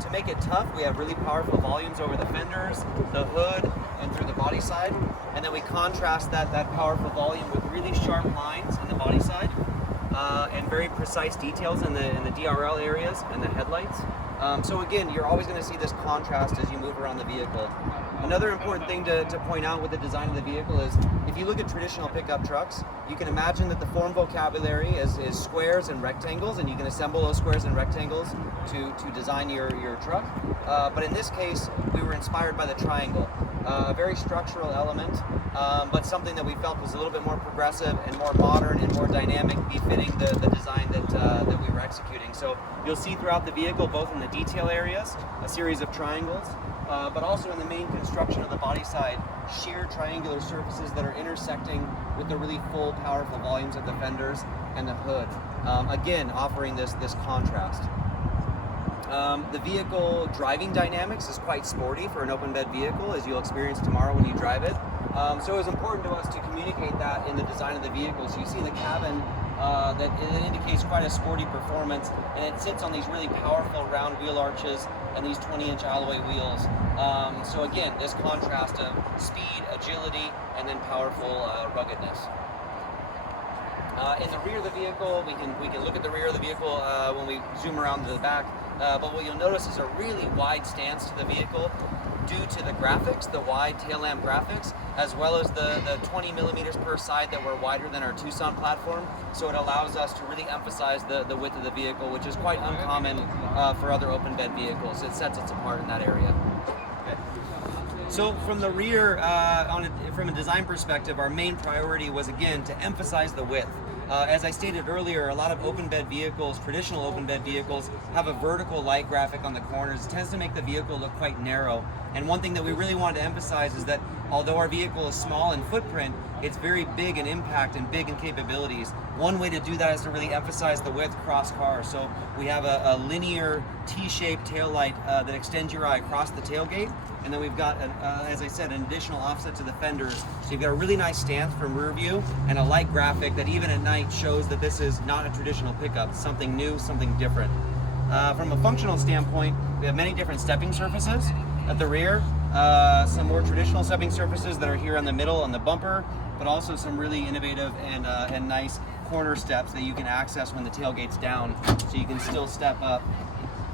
to make it tough, we have really powerful volumes over the fenders, the hood, and through the body side. And then we contrast that powerful volume with really sharp lines on the body side and very precise details in the DRL areas and the headlights. So again, you're always going to see this contrast as you move around the vehicle. Another important thing to point out with the design of the vehicle is, if you look at traditional pickup trucks, you can imagine that the form vocabulary is squares and rectangles, and you can assemble those squares and rectangles to design your truck. But in this case, we were inspired by the triangle. A very structural element, but something that we felt was a little bit more progressive and more modern and more dynamic, befitting the design that we were executing. So you'll see throughout the vehicle, both in the detail areas, a series of triangles, but also in the main construction of the body side, sheer triangular surfaces that are intersecting with the really full, powerful volumes of the fenders and the hood. Again, offering this contrast. The vehicle driving dynamics is quite sporty for an open bed vehicle, as you'll experience tomorrow when you drive it. So it was important to us to communicate that in the design of the vehicle. So you see the cabin that it indicates quite a sporty performance, and it sits on these really powerful round wheel arches and these 20-inch alloy wheels. So again, this contrast of speed, agility, and then powerful ruggedness. In the rear of the vehicle, we can look at the rear of the vehicle when we zoom around to the back. But what you'll notice is a really wide stance to the vehicle due to the graphics, the wide tail lamp graphics, as well as the 20 millimeters per side that were wider than our Tucson platform. So it allows us to really emphasize the width of the vehicle, which is quite uncommon for other open bed vehicles. It sets us apart in that area. So from the rear, from a design perspective, our main priority was, again, to emphasize the width. As I stated earlier, a lot of open bed vehicles, traditional open bed vehicles, have a vertical light graphic on the corners. It tends to make the vehicle look quite narrow. And one thing that we really wanted to emphasize is that although our vehicle is small in footprint, it's very big in impact and big in capabilities. One way to do that is to really emphasize the width cross cars. So we have a linear T-shaped tail light that extends your eye across the tailgate. And then we've got, as I said, an additional offset to the fenders. So you've got a really nice stance from rear view and a light graphic that even at night shows that this is not a traditional pickup, something new, something different. From a functional standpoint, we have many different stepping surfaces at the rear. Some more traditional stepping surfaces that are here in the middle on the bumper, but also some really innovative and nice corner steps that you can access when the tailgate's down. So you can still step up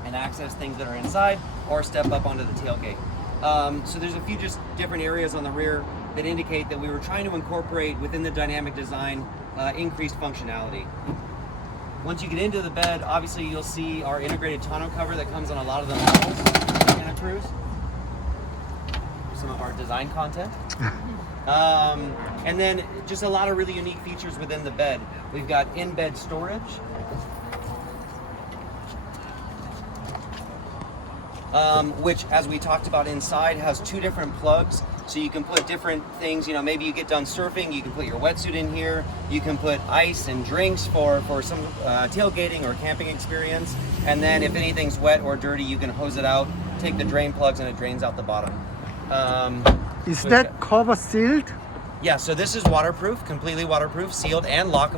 and access things that are inside or step up onto the tailgate. So there's a few just different areas on the rear that indicate that we were trying to incorporate within the dynamic design increased functionality. Once you get into the bed, obviously you'll see our integrated tonneau cover that comes on a lot of the models in a Cruz. Some of our design content. And then just a lot of really unique features within the bed. We've got in-bed storage. Which, as we talked about inside, has two different plugs. So you can put different things, maybe you get done surfing, you can put your wetsuit in here. You can put ice and drinks for some tailgating or camping experience. And then if anything's wet or dirty, you can hose it out, take the drain plugs, and it drains out the bottom. Is that cover sealed? Yeah, so this is waterproof, completely waterproof, sealed and locked.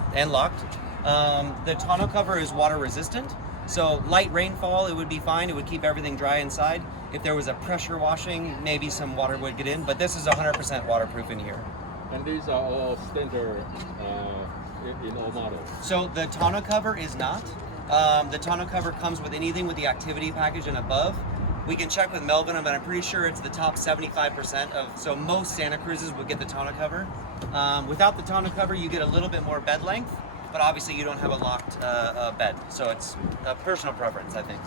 The tonneau cover is water resistant. So light rainfall, it would be fine. It would keep everything dry inside. If there was a pressure washing, maybe some water would get in, but this is 100% waterproof in here. And these are all standard in all models? So the tonneau cover is not. The tonneau cover comes with anything with the activity package and above. We can check with Melvin, but I'm pretty sure it's the top 75% so most Santa Cruzes would get the tonneau cover. Without the tonneau cover, you get a little bit more bed length, but obviously you don't have a locked bed. So it's a personal preference, I think.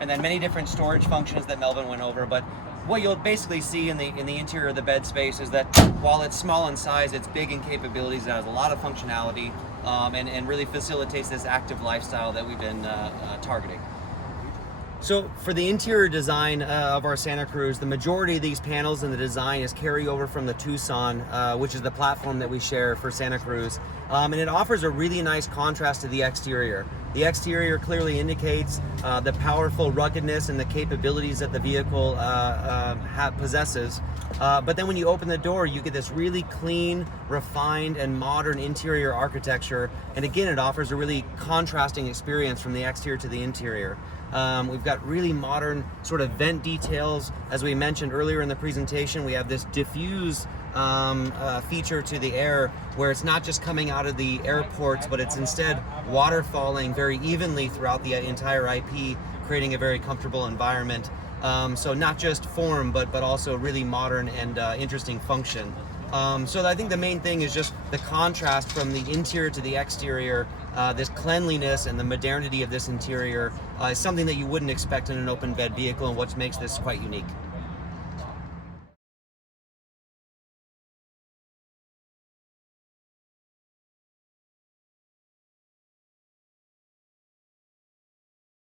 And then many different storage functions that Melvin went over, but what you'll basically see in the interior of the bed space is that while it's small in size, it's big in capabilities. It has a lot of functionality and really facilitates this active lifestyle that we've been targeting. So for the interior design of our Santa Cruz, the majority of these panels in the design is carryover from the Tucson, which is the platform that we share for Santa Cruz. And it offers a really nice contrast to the exterior. The exterior clearly indicates the powerful ruggedness and the capabilities that the vehicle possesses. But then when you open the door, you get this really clean, refined, and modern interior architecture. And again, it offers a really contrasting experience from the exterior to the interior. We've got really modern sort of vent details. As we mentioned earlier in the presentation, we have this diffuse feature to the air where it's not just coming out of the airports, but it's instead water falling very evenly throughout the entire IP, creating a very comfortable environment. So not just form, but also really modern and interesting function. So I think the main thing is just the contrast from the interior to the exterior. This cleanliness and the modernity of this interior is something that you wouldn't expect in an open bed vehicle, and what makes this quite unique.